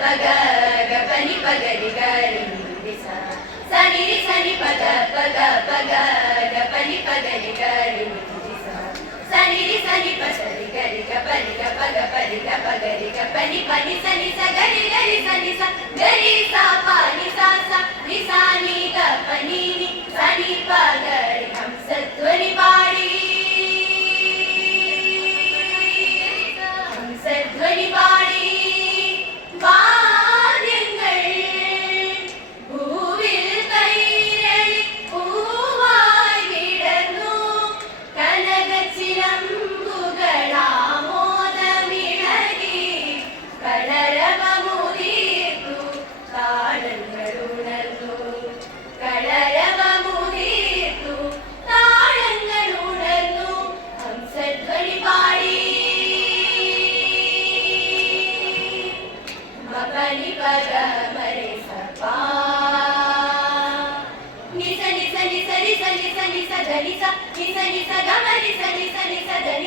పగ గపని పగరి గరి నిసా సని రి సని పగ పగ పగ గపని పగరి గరి నిసా సని రి సని పసరి గరి గపని గపగ పరి గపగరి గపని పని సని స గరి గరి సని స గరి సా పాని సా సా ని సా ని గపని ని సని పగరి హంసధ్వని పాడి ഹംസധ്വനി പാടി വാദ്യങ്ങൾ ഭൂവിൽ കൈരളി പൂവായി വിടർന്നു കനകച്ചിലമ്പുകളാമോദമിളകി കളരവമുദീർത്തു താളങ്ങളുണർന്നു കളരവമുദീർത്തു താളങ്ങളുണർന്നു ഹംസധ്വനി പാടി మపని పద మరే సపా నిస నిస నిస నిస నిస నిస ధని స నిస నిస గమ నిస నిస నిస ధని